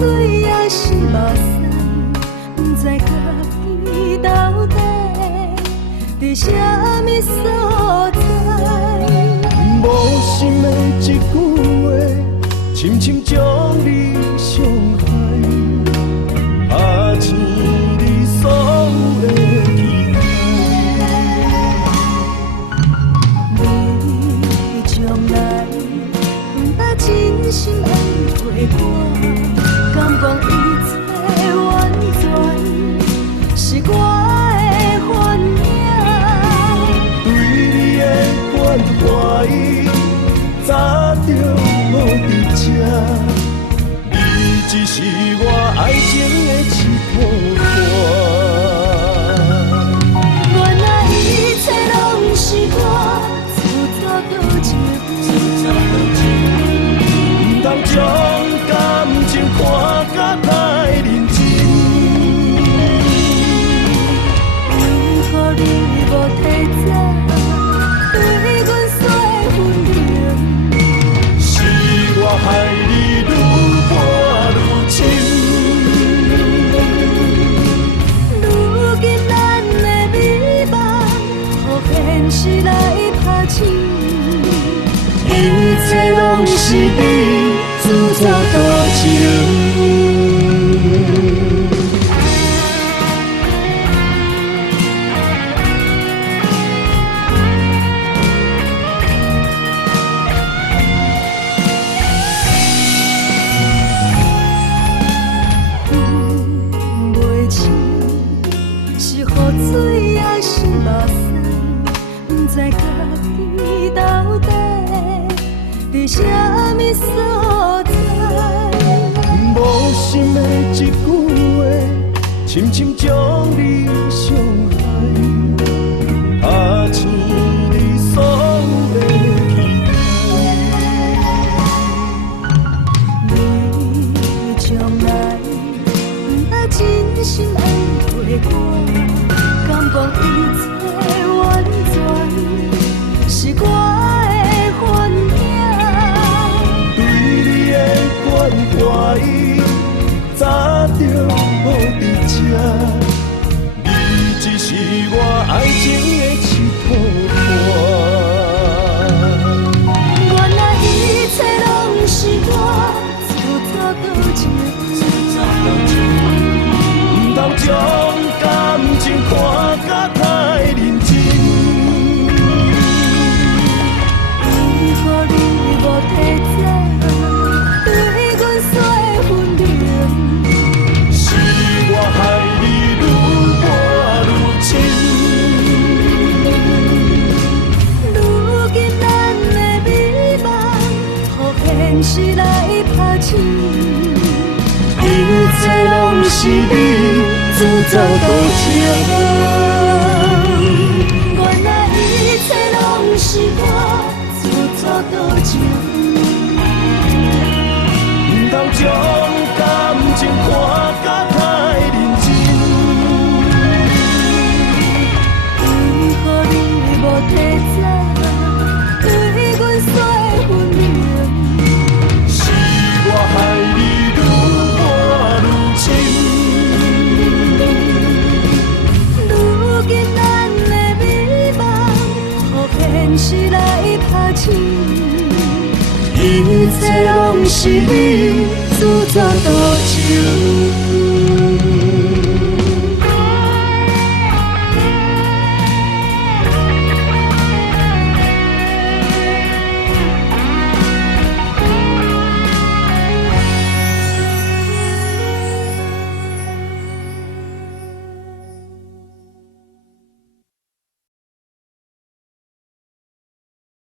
水也是目屎，不知家己到底伫啥物所在。无心的一句话，深深将你伤害，拍醒你所有的期待。你从来不捌真心爱过我。甘愿一切完全是我的幻影，对你的关怀早就无伫这，你只是我爱情的一部分。原来一切拢是我自作多情，不通将感情看甲太认真，为何你无提早对阮说分明？是我害你愈磨愈深。如今咱的美梦，予现实来拍醒，一切拢是你自作多情。袂清是雨水也是目屎，不知家己到底伫啥物所在。无心的一句话，深深将你伤害，拍醒你所有的期待。你从来不捌真心爱过我，甘愿一切完全是我的幻影，对你的关怀早就无伫这，你只是我爱情的一部分。原来一切拢是我自作多情，不通将感情看甲太认真。为何你无提早对阮说分明？是我害你愈磨愈深。如今咱的美梦，予现实来拍醒，一切拢是你自作多情。原来一切拢是我自作多情，不通将感情看甲太认真。为何你无提早对阮说分明？是我害你愈磨愈深。如今咱的美梦，予现实来拍醒，一切拢是你自作多情。